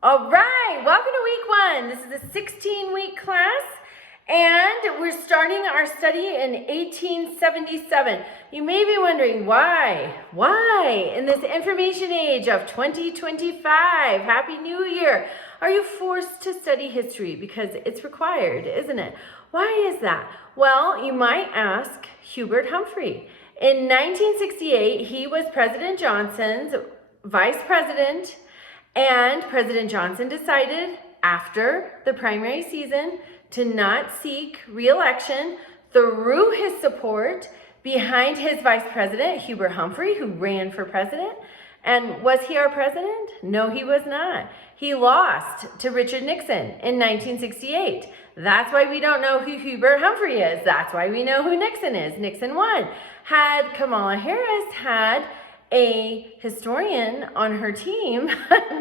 All right, welcome to week 1. This is a 16-week class, and we're starting our study in 1877. You may be wondering why? Why in this information age of 2025, Happy New Year, are you forced to study history? Because it's required, isn't it? Why is that? Well, you might ask Hubert Humphrey. In 1968, he was President Johnson's vice president. And President Johnson decided after the primary season to not seek re-election, threw his support behind his vice president, Hubert Humphrey, who ran for president. And was he our president? No, he was not. He lost to Richard Nixon in 1968. That's why we don't know who Hubert Humphrey is. That's why we know who Nixon is. Nixon won. Had Kamala Harris had a historian on her team,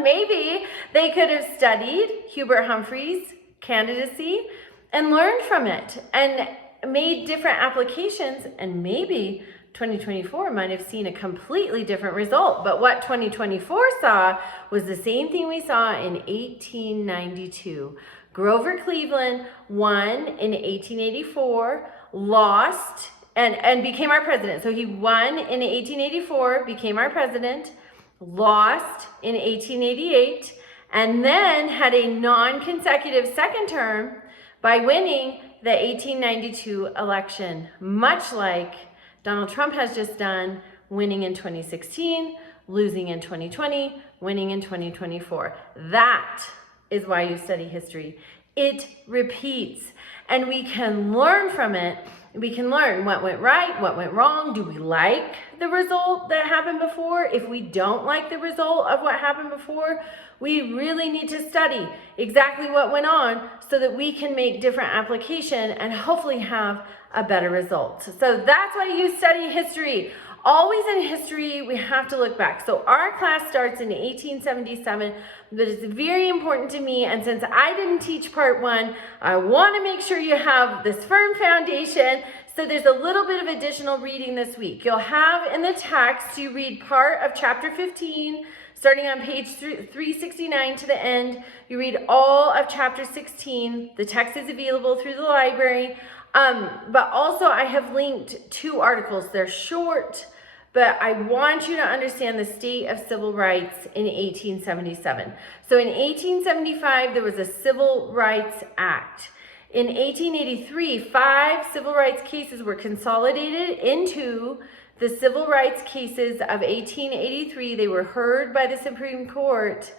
maybe they could have studied Hubert Humphrey's candidacy and learned from it and made different applications, and maybe 2024 might have seen a completely different result. But what 2024 saw was the same thing we saw in 1892. Grover Cleveland won in 1884, lost and became our president. So he won in 1884, became our president, lost in 1888, and then had a non-consecutive second term by winning the 1892 election, much like Donald Trump has just done, winning in 2016, losing in 2020, winning in 2024. That is why you study history. It repeats, and we can learn from it. We can learn what went right, what went wrong. Do we like the result that happened before? If we don't like the result of what happened before, we really need to study exactly what went on so that we can make different application and hopefully have a better result. So that's why you study history. Always in history, we have to look back. So our class starts in 1877, but it's very important to me. And since I didn't teach part 1, I want to make sure you have this firm foundation. So there's a little bit of additional reading this week. You'll have in the text, you read part of chapter 15, starting on page 369 to the end. You read all of chapter 16. The text is available through the library. But also I have linked 2 articles. They're short, but I want you to understand the state of civil rights in 1877. So in 1875, there was a Civil Rights Act. In 1883, 5 civil rights cases were consolidated into the civil rights cases of 1883. They were heard by the Supreme Court,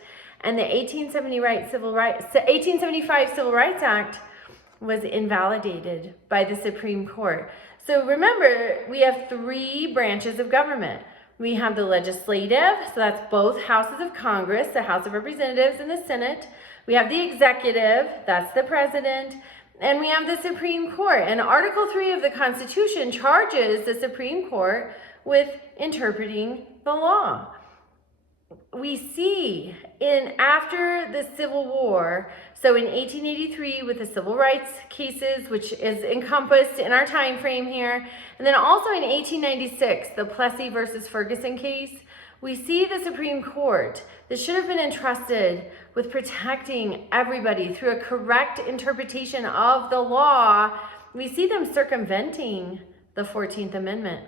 and the 1875 Civil Rights Act was invalidated by the Supreme Court. So remember, we have 3 branches of government. We have the legislative, so that's both houses of Congress, the House of Representatives and the Senate. We have the executive, that's the president, and we have the Supreme Court. And Article 3 of the Constitution charges the Supreme Court with interpreting the law. We see after the Civil War, so in 1883 with the civil rights cases, which is encompassed in our time frame here, and then also in 1896, the Plessy versus Ferguson case, we see the Supreme Court that should have been entrusted with protecting everybody through a correct interpretation of the law. We see them circumventing the 14th Amendment.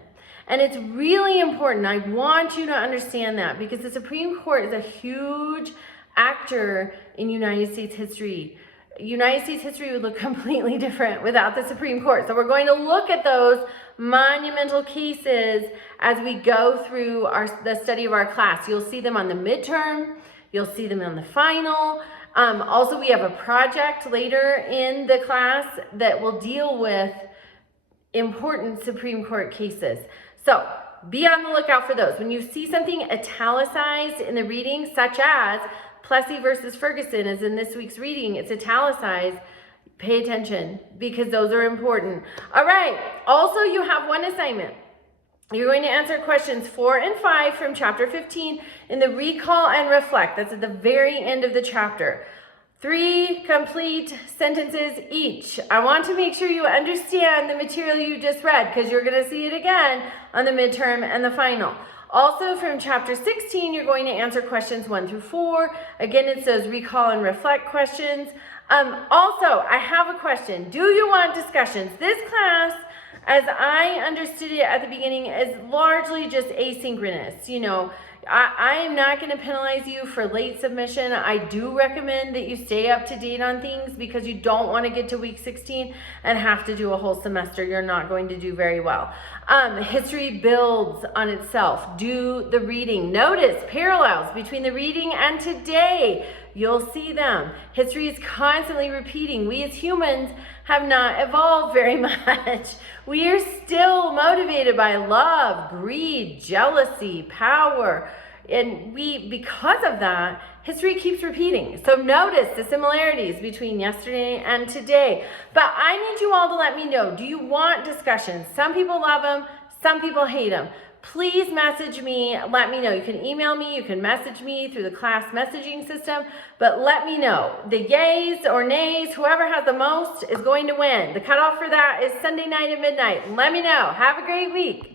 And it's really important. I want you to understand that because the Supreme Court is a huge actor in United States history. United States history would look completely different without the Supreme Court. So we're going to look at those monumental cases as we go through the study of our class. You'll see them on the midterm. You'll see them on the final. Also, we have a project later in the class that will deal with important Supreme Court cases. So be on the lookout for those. When you see something italicized in the reading, such as Plessy versus Ferguson is in this week's reading, it's italicized, pay attention because those are important. All right, also you have one assignment. You're going to answer questions 4 and 5 from chapter 15 in the recall and reflect. That's at the very end of the chapter. 3 complete sentences each. I want to make sure you understand the material you just read because you're going to see it again on the midterm and the final. Also from chapter 16, you're going to answer questions 1 through 4. Again, it's those recall and reflect questions. Also, I have a question. Do you want discussions? This class, as I understood it at the beginning, is largely just asynchronous. You know, I am not going to penalize you for late submission. I do recommend that you stay up to date on things because you don't want to get to week 16 and have to do a whole semester. You're not going to do very well. History builds on itself. Do the reading. Notice parallels between the reading and today. You'll see them. History is constantly repeating. We as humans have not evolved very much. We are still motivated by love, greed, jealousy, power. And because of that, history keeps repeating. So notice the similarities between yesterday and today. But I need you all to let me know, do you want discussions? Some people love them, some people hate them. Please message me, let me know. You can email me, you can message me through the class messaging system, but let me know. The yays or nays, whoever has the most is going to win. The cutoff for that is Sunday night at midnight. Let me know. Have a great week.